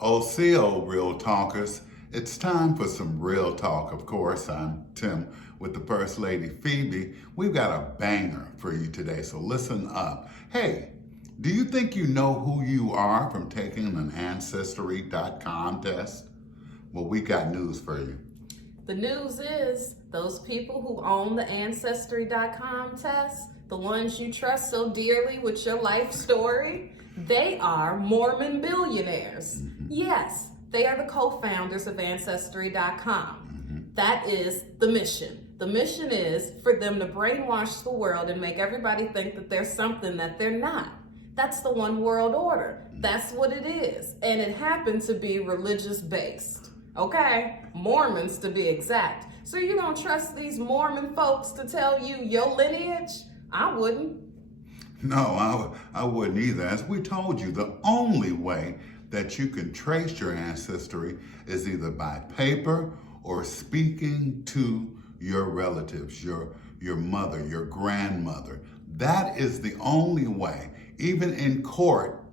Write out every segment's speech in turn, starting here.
OCO Real Talkers. It's time for some real talk, of course. I'm Tim with the First Lady Phoebe. We've got a banger for you today, so listen up. Hey, do you think you know who you are from taking an ancestry.com test? Well, we got news for you. The news is those people who own the ancestry.com test, the ones you trust so dearly with your life story, they are Mormon billionaires. Yes, they are the co-founders of ancestry.com. That is the mission. The mission is for them to brainwash the world and make everybody think that there's something that they're not. That's the one world order. That's what it is. And it happened to be religious based. Okay? Mormons to be exact. So you don't trust these Mormon folks to tell you your lineage? I wouldn't. No, I wouldn't either. As we told you, the only way that you can trace your ancestry is either by paper or speaking to your relatives, your mother, your grandmother. That is the only way. Even in court,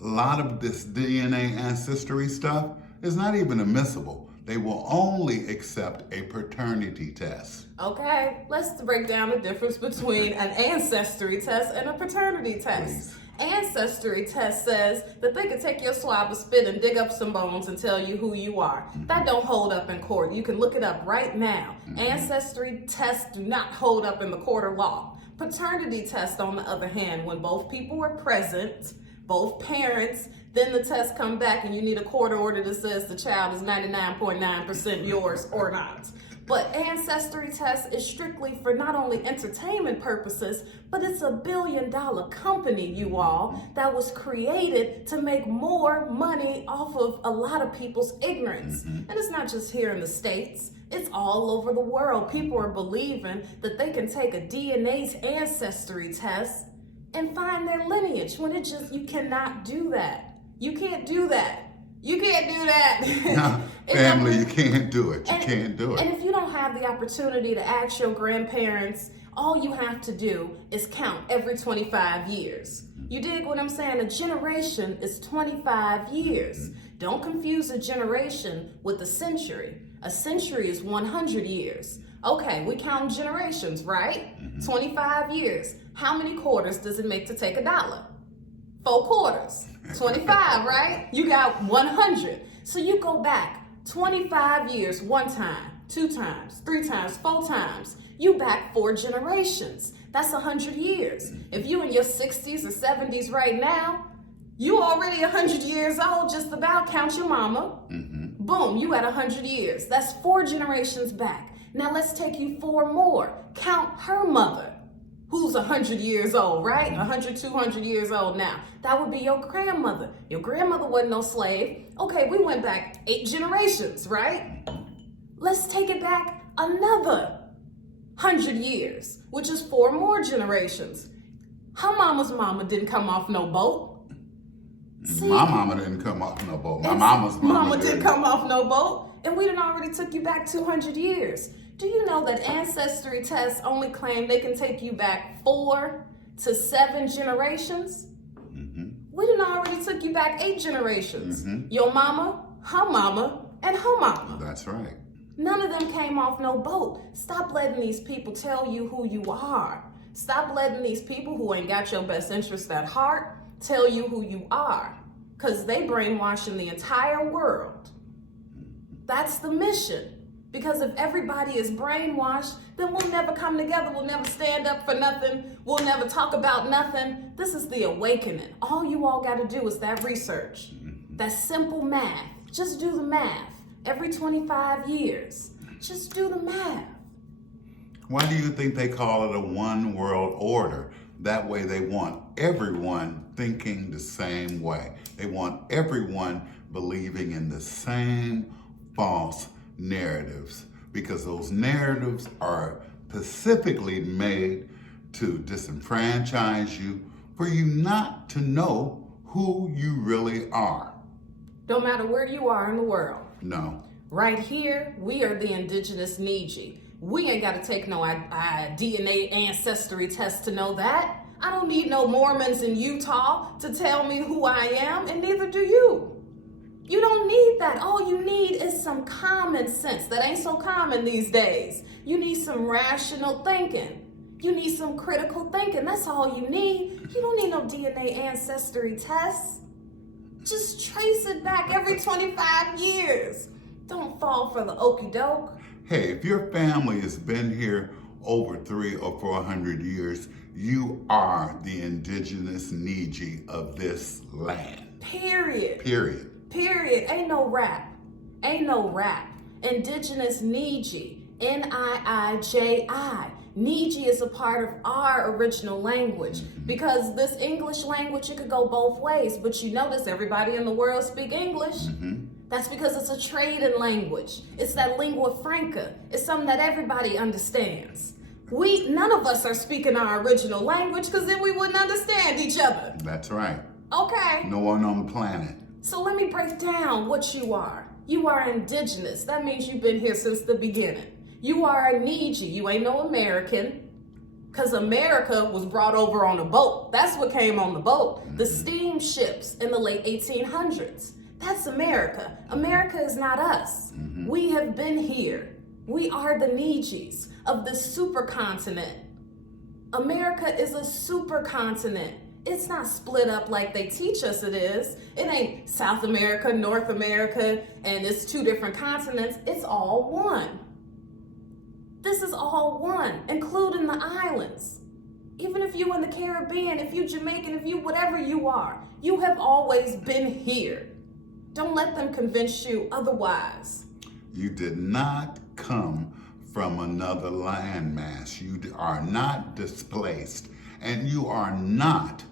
a lot of this DNA ancestry stuff is not even admissible. They will only accept a paternity test. Okay, let's break down the difference between an ancestry test and a paternity test. Please. Ancestry test says that they can take your swab of spit and dig up some bones and tell you who you are. That don't hold up in court. You can look it up right now. Ancestry tests do not hold up in the court of law. Paternity test, on the other hand, when both people are present, both parents, then the test come back and you need a court order that says the child is 99.9% yours or not. But ancestry test is strictly for not only entertainment purposes, but it's a $1 billion company, you all, that was created to make more money off of a lot of people's ignorance. And it's not just here in the States. It's all over the world. People are believing that they can take a DNA's ancestry test and find their lineage when it just, you cannot do that. You can't do that. You can't do that. No, family, you can't do it. You can't do it. And if you don't have the opportunity to ask your grandparents, all you have to do is count every 25 years. You dig what I'm saying? A generation is 25 years. Don't confuse a generation with a century. A century is 100 years. Okay, we count generations, right? 25 years. How many quarters does it make to take $1? 4 quarters. 25, right? You got 100. So you go back 25 years, 1 time, 2 times, 3 times, 4 times. You back 4 generations. That's 100 years. If you in your 60s or 70s right now, you already 100 years old, just about. Count your mama. Boom, you at 100 years. That's 4 generations back. Now let's take you 4 more. Count her mother, who's 100 years old, right? 100, 200 years old now. That would be your grandmother. Your grandmother wasn't no slave. Okay, we went back 8 generations, right? Let's take it back another 100 years, which is 4 more generations. Her mama's mama didn't come off no boat. See? My mama didn't come off no boat. My mama's mama didn't come off no boat. And we done already took you back 200 years. Do you know that ancestry tests only claim they can take you back 4 to 7 generations? We done already took you back 8 generations. Your mama, her mama, and her mama. That's right. None of them came off no boat. Stop letting these people tell you who you are. Stop letting these people who ain't got your best interest at heart tell you who you are. Because they brainwashing the entire world. That's the mission. Because if everybody is brainwashed, then we'll never come together. We'll never stand up for nothing. We'll never talk about nothing. This is the awakening. All you all got to do is that research. That simple math. Just do the math. Every 25 years. Just do the math. Why do you think they call it a one world order? That way they want everyone thinking the same way. They want everyone believing in the same false narratives, because those narratives are specifically made to disenfranchise you, for you not to know who you really are. No matter where you are in the world. No. Right here, we are the Indigenous Niji. We ain't got to take no DNA ancestry test to know that. I don't need no Mormons in Utah to tell me who I am, and neither do you. You some common sense that ain't so common these days. You need some rational thinking. You need some critical thinking. That's all you need. You don't need no DNA ancestry tests. Just trace it back every 25 years. Don't fall for the okie doke. Hey, if your family has been here over 300 or 400 years, you are the indigenous Niji of this land. Period. Period. Period. Ain't no rap. Ain't no rap. Indigenous Niji. N-I-I-J-I. Niji is a part of our original language because this English language, it could go both ways, but you notice everybody in the world speak English. That's because it's a trading language. It's that lingua franca. It's something that everybody understands. None of us are speaking our original language because then we wouldn't understand each other. That's right. Okay. No one on the planet. So let me break down what you are. You are indigenous. That means you've been here since the beginning. You are a Niji. You ain't no American, because America was brought over on a boat. That's what came on the boat. The steamships in the late 1800s. That's America. America is not us. We have been here. We are the Nijis of this supercontinent. America is a supercontinent. It's not split up like they teach us it is. It ain't South America, North America, and it's two different continents. It's all one. This is all one, including the islands. Even if you in the Caribbean, if you Jamaican, if you whatever you are, you have always been here. Don't let them convince you otherwise. You did not come from another landmass. You are not displaced, and you are not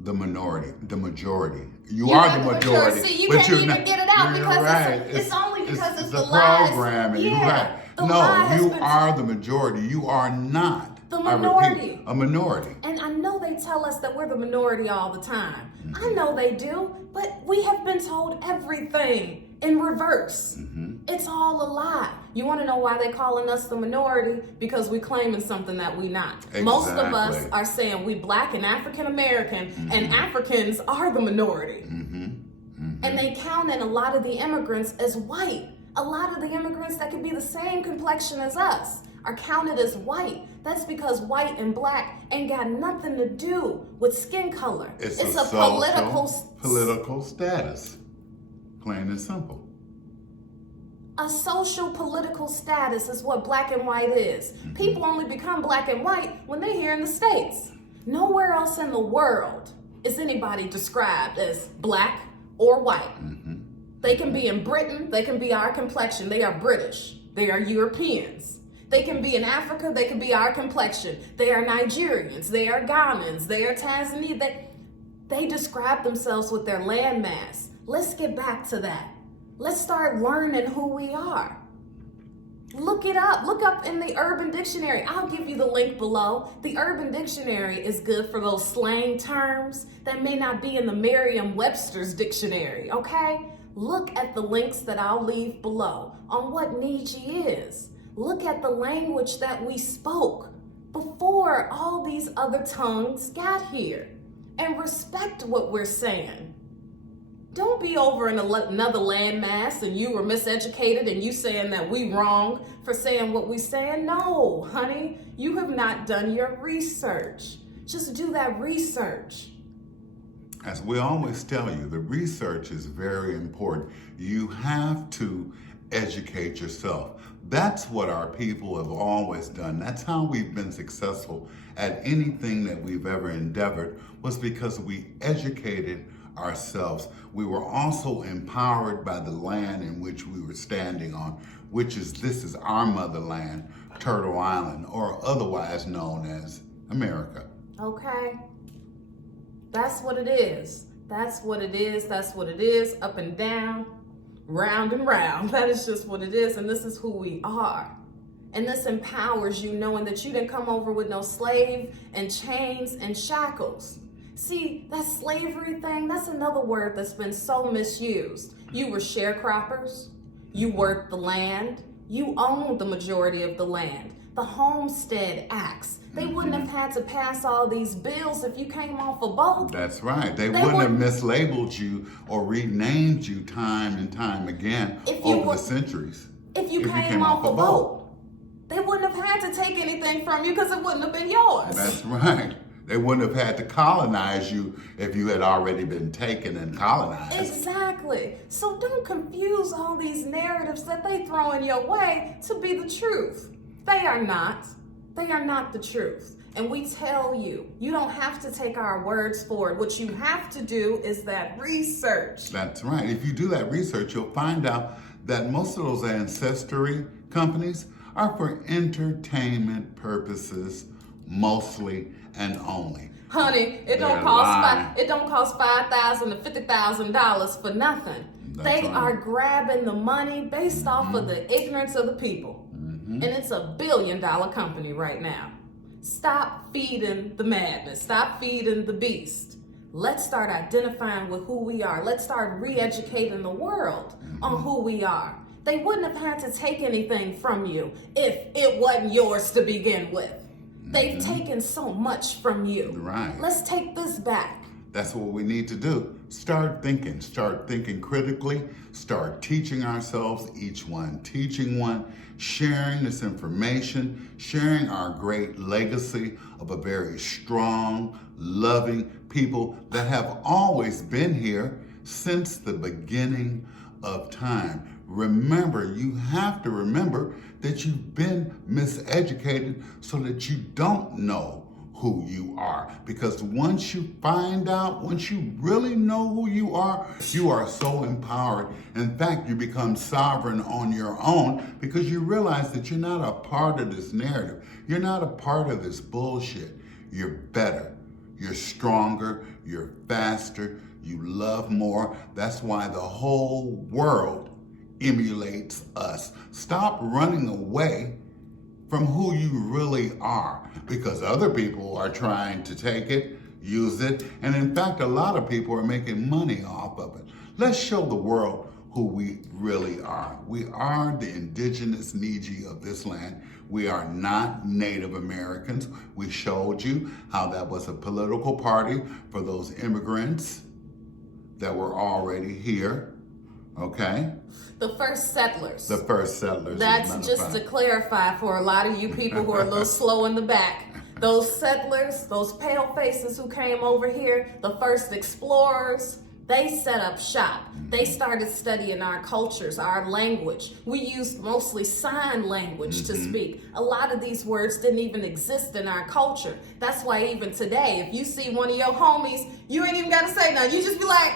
the minority, the majority. You are the majority. See, you can't even get it out because right. it's only because it's the lies. Programming. Yeah, right. No, you are the majority. You are not the minority. A minority. And I know they tell us that we're the minority all the time. I know they do, but we have been told everything in reverse. It's all a lie. You want to know why they calling us the minority? Because we claiming something that we not. Exactly. Most of us are saying we Black and African American, and Africans are the minority. And they count in a lot of the immigrants as white. A lot of the immigrants that could be the same complexion as us are counted as white. That's because white and Black ain't got nothing to do with skin color. It's a political status. Plain and simple. A social political status is what Black and white is. People only become Black and white when they're here in the States. Nowhere else in the world is anybody described as Black or white. They can be in Britain, they can be our complexion, they are British, they are Europeans. They can be in Africa, they can be our complexion, they are Nigerians, they are Ghanans, they are Tanzanians, they describe themselves with their landmass. Let's get back to that. Let's start learning who we are. Look it up. Look up in the Urban Dictionary. I'll give you the link below. The Urban Dictionary is good for those slang terms that may not be in the Merriam-Webster's dictionary, okay? Look at the links that I'll leave below on what Niji is. Look at the language that we spoke before all these other tongues got here, and respect what we're saying. Don't be over in another landmass and you were miseducated and you saying that we wrong for saying what we saying. No, honey, you have not done your research. Just do that research. As we always tell you, the research is very important. You have to educate yourself. That's what our people have always done. That's how we've been successful at anything that we've ever endeavored, was because we educated ourselves. We were also empowered by the land in which we were standing on, this is our motherland, Turtle Island, or otherwise known as America. Okay. That's what it is. That's what it is. That's what it is. Up and down, round and round. That is just what it is. And this is who we are. And this empowers you knowing that you didn't come over with no slave and chains and shackles. See, that slavery thing, that's another word that's been so misused. You were sharecroppers. You worked the land. You owned the majority of the land. the Homestead Acts. They wouldn't have had to pass all these bills if you came off a boat. That's right. They wouldn't have mislabeled you or renamed you time and time again over the centuries. If you came off a boat. They wouldn't have had to take anything from you because it wouldn't have been yours. That's right. They wouldn't have had to colonize you if you had already been taken and colonized. Exactly. So don't confuse all these narratives that they throw in your way to be the truth. They are not. They are not the truth. And we tell you, you don't have to take our words for it. What you have to do is that research. That's right. If you do that research, you'll find out that most of those ancestry companies are for entertainment purposes, mostly and only. Honey, it don't cost $5,000 to $50,000 for nothing. They are grabbing the money based off of the ignorance of the people. And it's $1 billion company right now. Stop feeding the madness. Stop feeding the beast. Let's start identifying with who we are. Let's start re-educating the world on who we are. They wouldn't have had to take anything from you if it wasn't yours to begin with. They've taken so much from you. Right. Let's take this back. That's what we need to do. Start thinking critically, start teaching ourselves, each one teaching one, sharing this information, sharing our great legacy of a very strong, loving people that have always been here since the beginning of time. Remember, you have to remember that you've been miseducated so that you don't know who you are. Because once you find out, once you really know who you are so empowered. In fact, you become sovereign on your own because you realize that you're not a part of this narrative. You're not a part of this bullshit. You're better. You're stronger. You're faster. You love more. That's why the whole world emulates us. Stop running away from who you really are, because other people are trying to take it, use it, and in fact, a lot of people are making money off of it. Let's show the world who we really are. We are the indigenous Niji of this land. We are not Native Americans. We showed you how that was a political party for those immigrants that were already here. Okay? The first settlers. The first settlers. That's just to clarify for a lot of you people who are a little slow in the back. Those settlers, those pale faces who came over here, the first explorers, they set up shop. They started studying our cultures, our language. We used mostly sign language to speak. A lot of these words didn't even exist in our culture. That's why even today, if you see one of your homies, you ain't even got to say nothing. You just be like,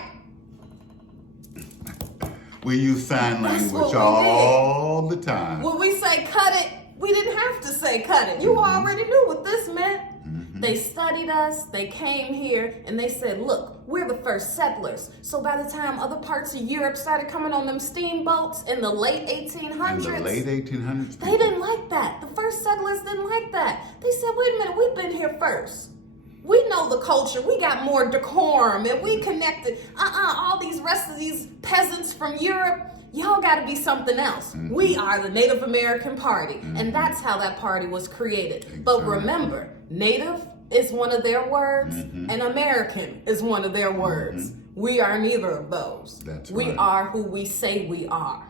we use sign language all the time. When we say cut it, we didn't have to say cut it. You already knew what this meant. They studied us, they came here, and they said, look, we're the first settlers. So by the time other parts of Europe started coming on them steamboats in the late 1800s, they didn't like that. The first settlers didn't like that. They said, wait a minute, we've been here first. We know the culture. We got more decorum, and we connected. All these rest of these peasants from Europe, y'all got to be something else. We are the Native American Party, and that's how that party was created. Exactly. But remember, Native is one of their words, and American is one of their words. We are neither of those. That's we right. are who we say we are.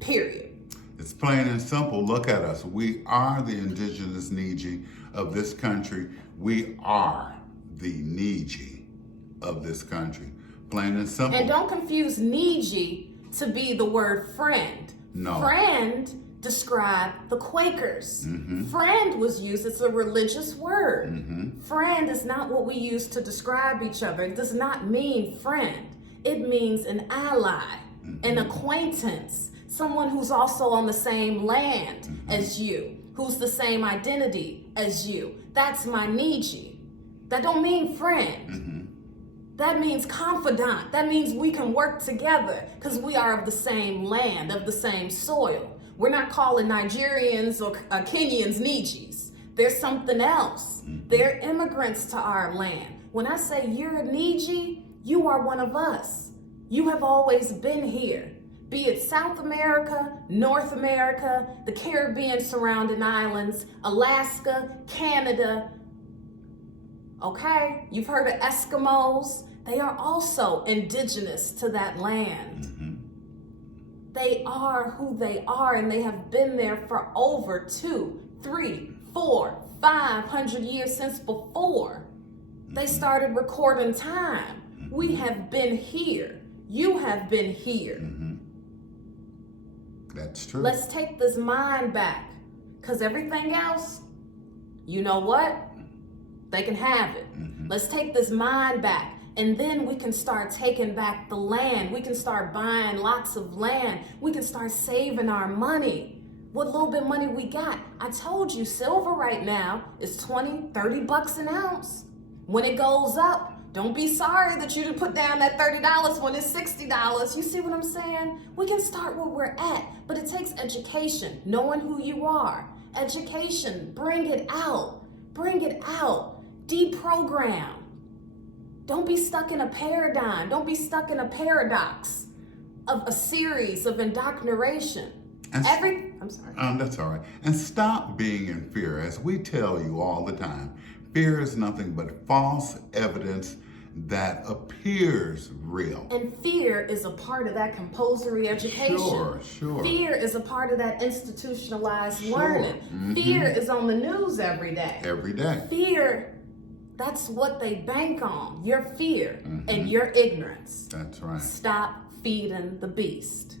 Period. It's plain and simple. Look at us. We are the indigenous Niji of this country. We are the Niji of this country. Plain and simple. And don't confuse Niji to be the word friend. No. Friend described the Quakers. Friend was used as a religious word. Friend is not what we use to describe each other. It does not mean friend. It means an ally, an acquaintance, someone who's also on the same land as you, who's the same identity as you. That's my Niji. That don't mean friend. That means confidant. That means we can work together because we are of the same land, of the same soil. We're not calling Nigerians or Kenyans Nijis. There's something else. They're immigrants to our land. When I say you're a Niji, you are one of us. You have always been here. Be it South America, North America, the Caribbean surrounding islands, Alaska, Canada. Okay, you've heard of Eskimos. They are also indigenous to that land. They are who they are, and they have been there for over 2, 3, 4, 500 years since before they started recording time. We have been here. You have been here. That's true. Let's take this mind back, because everything else, you know what? They can have it. Let's take this mind back. And then we can start taking back the land. We can start buying lots of land. We can start saving our money. What little bit of money we got. I told you, silver right now is 20, 30 bucks an ounce. When it goes up, don't be sorry that you didn't put down that $30 when it's $60. You see what I'm saying? We can start where we're at, but it takes education, knowing who you are. Education, bring it out. Bring it out. Deprogram. Don't be stuck in a paradigm. Don't be stuck in a paradox of a series of indoctrination. I'm sorry. That's all right. And stop being in fear. As we tell you all the time, fear is nothing but false evidence that appears real. And fear is a part of that compulsory education. Sure. Fear is a part of that institutionalized learning. Fear is on the news every day. Every day. Fear, that's what they bank on, your fear and your ignorance. That's right. Stop feeding the beast.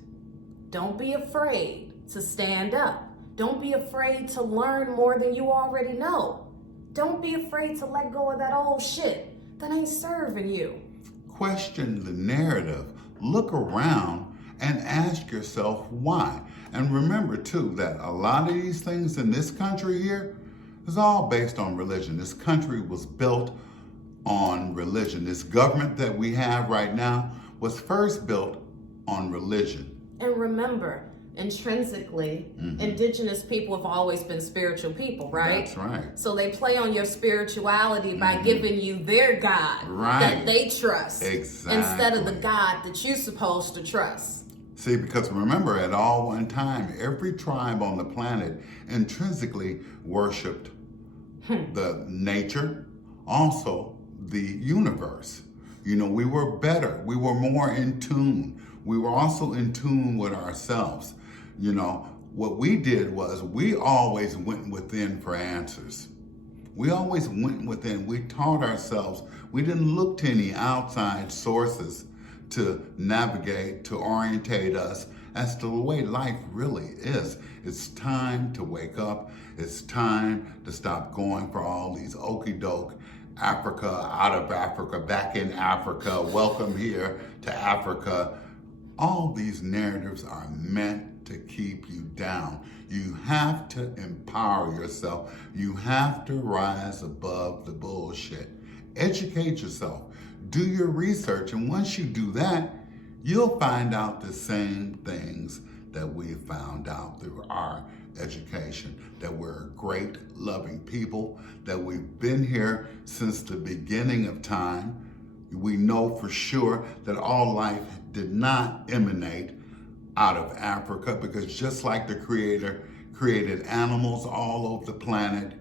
Don't be afraid to stand up. Don't be afraid to learn more than you already know. Don't be afraid to let go of that old shit that ain't serving you. Question the narrative. Look around and ask yourself why. And remember too that a lot of these things in this country here is all based on religion. This country was built on religion. This government that we have right now was first built on religion. And remember, intrinsically, indigenous people have always been spiritual people, right? That's right. So they play on your spirituality by giving you their God that they trust instead of the God that you're supposed to trust. See, because remember, at all one time, every tribe on the planet intrinsically worshipped the nature, also the universe. You know, we were better. We were more in tune. We were also in tune with ourselves. You know, what we did was we always went within for answers. We always went within. We taught ourselves. We didn't look to any outside sources to navigate, to orientate us as to the way life really is. It's time to wake up. It's time to stop going for all these okey-doke Africa, out of Africa, back in Africa, welcome here to Africa. All these narratives are meant to keep you down. You have to empower yourself. You have to rise above the bullshit. Educate yourself. Do your research. And once you do that, you'll find out the same things that we found out through our education, that we're great, loving people, that we've been here since the beginning of time. We know for sure that all life did not emanate out of Africa, because just like the Creator created animals all over the planet,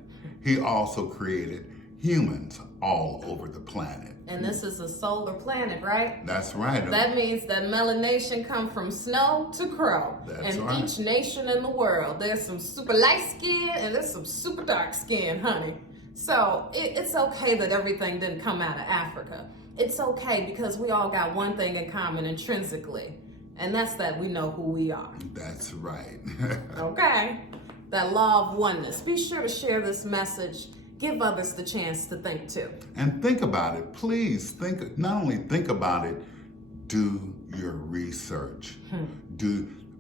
He also created humans all over the planet. And this is a solar planet, right? That's right. That means that melanation come from snow to crow. That's and right. each nation in the world, there's some super light skin and there's some super dark skin, honey. So it's okay that everything didn't come out of Africa. It's okay because we all got one thing in common intrinsically, and that's that we know who we are. That's right. Okay? That law of oneness. Be sure to share this message. Give others the chance to think too. And think about it. Please think, not only think about it, do your research.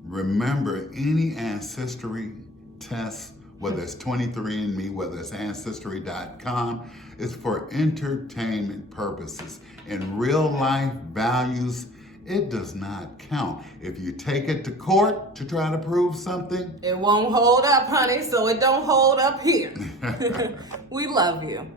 Remember, any ancestry tests, whether it's 23andMe, whether it's ancestry.com, is for entertainment purposes. In real life values, it does not count. If you take it to court to try to prove something, it won't hold up, honey, so it don't hold up here. We love you.